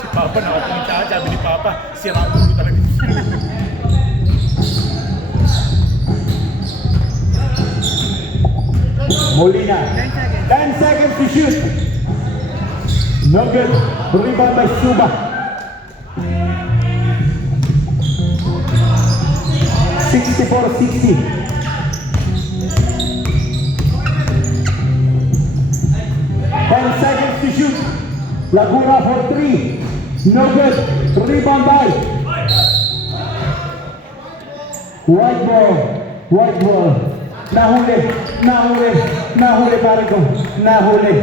Si Papa nakapunta ka, sabi ni Papa, sira mo talaga. Molina. 10 seconds to shoot. No good. Rebound by Suba. 64-60. 10 seconds to shoot. Laguna for 3. No good. Rebound by. White ball. White ball. Nahuli pare ko. Nahuli.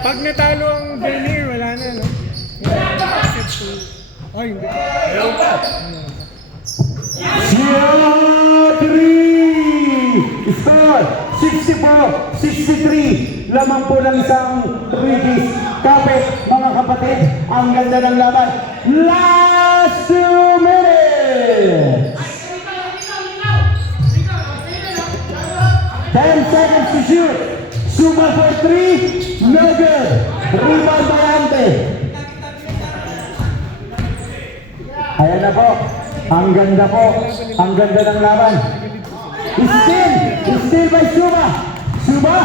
Pag natalo ang Bernier, wala na, no? Ay, hindi. Shot 3! Score! 64-63. Lamang po ng isang Rickies. Kapit, mga kapatid. Ang ganda ng laban. Last 2 minutes! 10 seconds to shoot. Suba for 3. No good. Rebound by Ante. Ayan na po. Ang ganda po. Ang ganda ng laban. Still by Suba. Suba.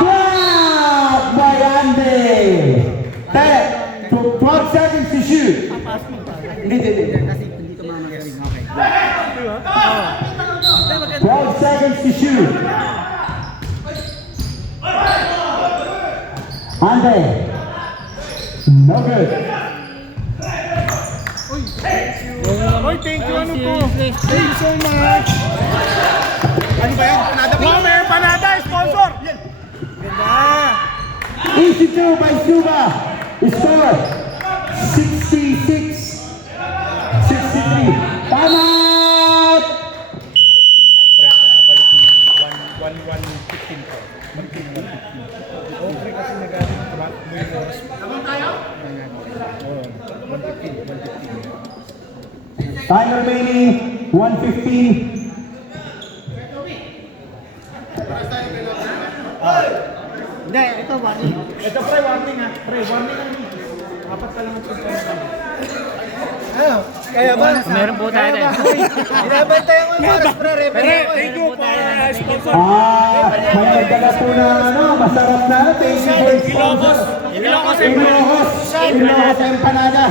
Block by Ante. 12 seconds to shoot. Hindi. Kasi hindi ka mamagaling. Okay. 12 seconds to shoot. Ante. No good. Oy, thank you, ano po? Thank you so much. Ano ba yan? Panada ba? Wow, may panada, sponsor! Ganda! Easy 2 by Suba. Score 66-63. Time out! 1-1-15 po. 1-15. Okay kasi nagaling track mo yung oras. Tama tayo? Oo. 1-15. Time remaining 1:15. Hindi, ito warning. Ito pre, warning ha. Pre, warning lang. Apat ka lang ang sponsor. Ano? Kaya ba? Meron po tayo tayo. Inabantay mo yung oras, pre. Pre, thank you po sponsor. May dala po na masarap na thank you for sponsor. Ilocos Ilocos Empanada.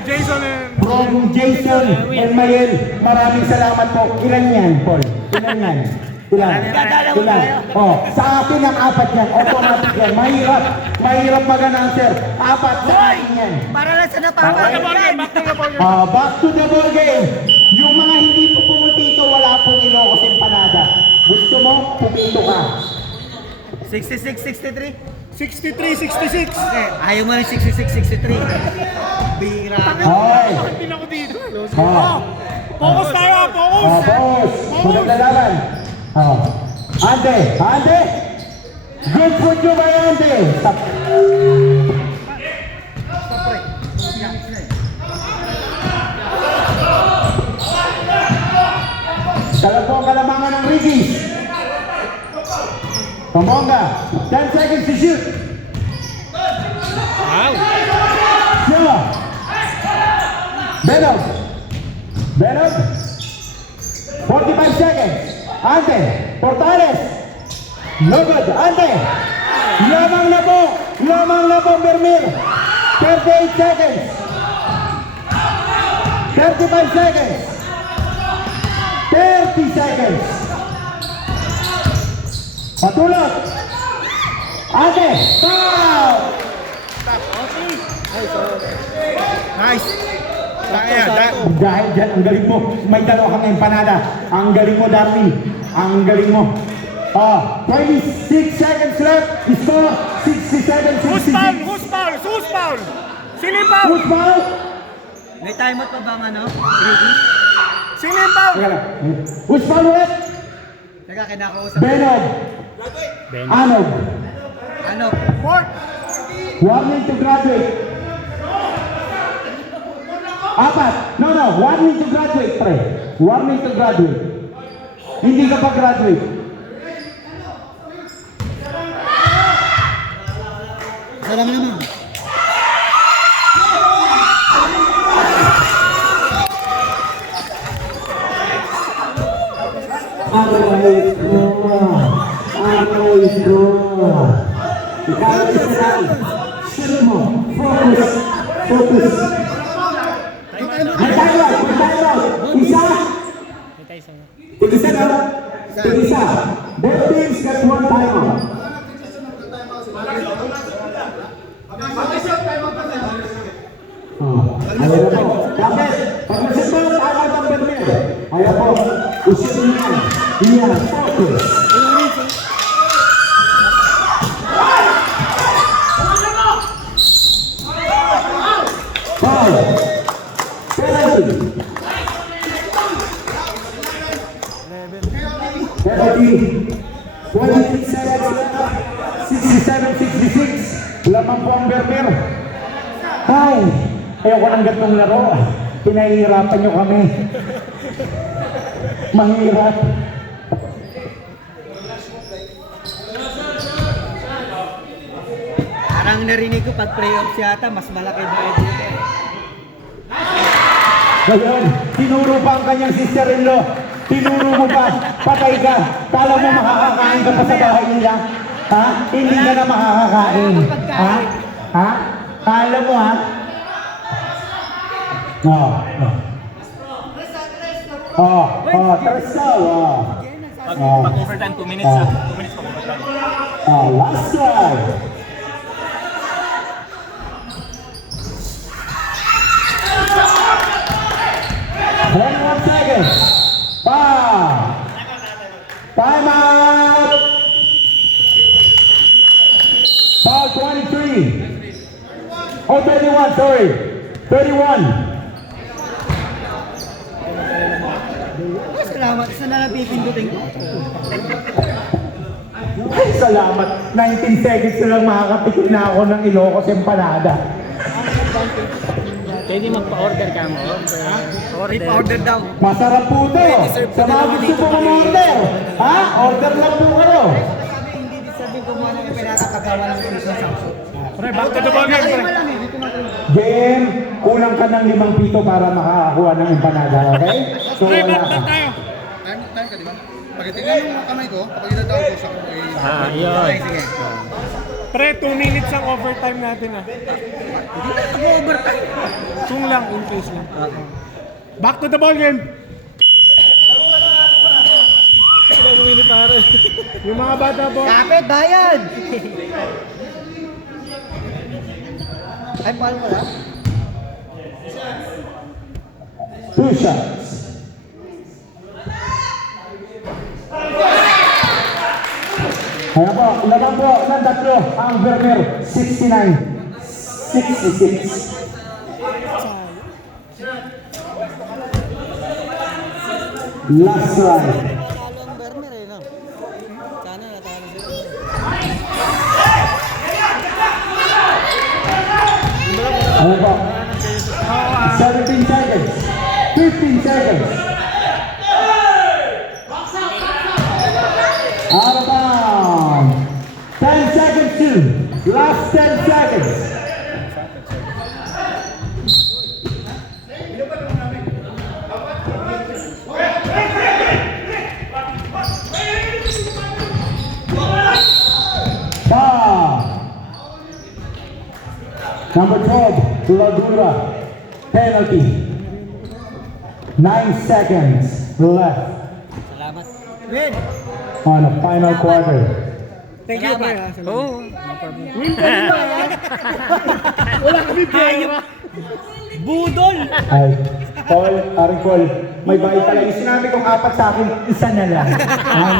from Jason and From Jason and Mayel. Maraming salamat po. Ilan yan, Paul? Ilan yan? Ilan? Dadalawa Ilan? tayo. Oh, sa akin ang apat yan. Automatic yan. Mahirap mag-announcer. Apat sa akin yan. Para lang sa napapagod. Back to the ball game. Yung mga hindi po pumutito, wala pong Ilocos Empanada. Gusto mo, pumito ka. 66, 63. 63-66. Ayaw mo ng 66, 63. Bira. Hoy! Hindi ako dito. Focus tayo, focus! Boss! Sunod na laban. Ante! Ante! Good for you by Ante! Dala po ang kalamangan ng Ricky. Pamonga. 10 seconds to shoot. Wow. Sila. Benog. Benog. 45 seconds. Ante. Portales. No good. Ante. Lamang na po. Lamang na po, Bermir. 38 seconds. 35 seconds. 30 seconds. Patulot. Ante. Foul. Nice. Kaya, Dahil dyan, ang galing mo. May dalawa kang empanada. Ang galing mo, Darwin. Ang galing mo. 26 seconds left. Score 67, 66. Who's foul? Sino yung foul? Who's foul? May timeout pa bang ano? Sino yung foul? Teka lang. Who's foul ulit? Teka, kinakausap. Benog. Anog. Ano? Warning to graduate. Apat. No. Warning to graduate, pre. Warning to graduate. Hindi ka pa graduate. Sarang naman. Aray ko. Ikaw isa lang. Shoot mo. Focus. May time out. Isa. Isa na. Isa. Both teams get one time out. Ayaw po. Dapat, pag nasito, time out ang Bermir. Ayaw po. Usipin niya. Iyan. Focus. Foul. Penalty. Penalty. 23 seconds left. 67, 66. Lamang po ang Bermir. Ay, ayoko ng gatong laro. Pinahihirapan nyo kami. Mahirap. Parang narinig ko pag playoffs yata, mas malaki ba dito. Ngayon, tinuro pa ang kanyang sister-in-law. Tinuro mo pa, patay ka. Kala mo makakakain ka pa sa bahay nila? Ha? Hindi ka na makakakain. Ha? Ha? Kala mo ha? Tersaw. Pag-overtime, 2 minutes lang. 2 minutes pa overtime. Last try. One second. Time out. Foul 23. Oh, 31, sorry. 31. Ay, salamat. Isa na lang pipindutin ko. Ay, salamat. 19 seconds na lang makakapikit na ako ng Ilocos Empanada. Pwede magpa-order ka mo. Order daw. Masarap po ito. Sa mga gusto po kumorder. Ha? Order lang po kayo. Sabi, hindi deserving kumuha ng pinatapagawa ng isang samso. Pre, back to the ball game, pre. Wala eh, hindi ko matulog. Game, kulang ka ng 5 pito para makakakuha ng empanada, okay? So, Pre, wala back ka. tayo. Time ka, di ba? Pagdating yung kamay ko, kapag itatawag ko sa kamay, Yun. Sige. Pre, 2 minutes ang overtime natin ah. Mag-overtime. Tung lang, in place lang. Back to the ball game. Yung mga bata po. Kapit, bayad! Ay, paano mo lang? 2 shots. Ayan po, laban po ng tatlo ang Vermeer 69-66. Last round. Natalo ang Bermer eh, no? Sana natalo sila. Ayan po. 17 seconds. 15 seconds. Out of bounds. 10 seconds to. Last 10 seconds. Number 12, Ladura, penalty. 9 seconds left Salamat. on the final quarter. Thank you, Bay. Oo. Wala kami pera. Budol! Ay, Paul, Aricol, may bayad pala. Yung sinabi kong 4 sa akin, isa na lang.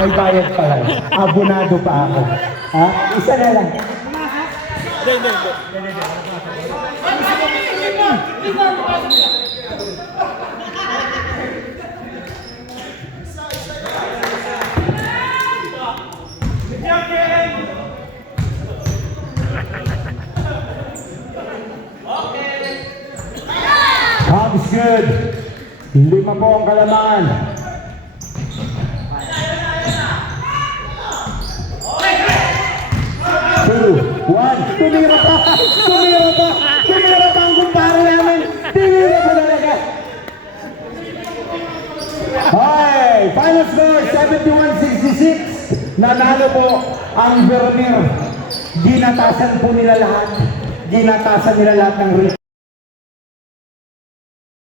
May bayad pala. Abonado pa ako. Ha? Isa na lang. Comes good. 5 po ang kalamangan. Two, one. Tumira pa! Tumira pa! Tumira pa ang kumpare namin! Tumira pa talaga! Hi! Final score, 71-66. Nanalo po ang Vermeer. Ginatasan po nila lahat. Ginatasan nila lahat ng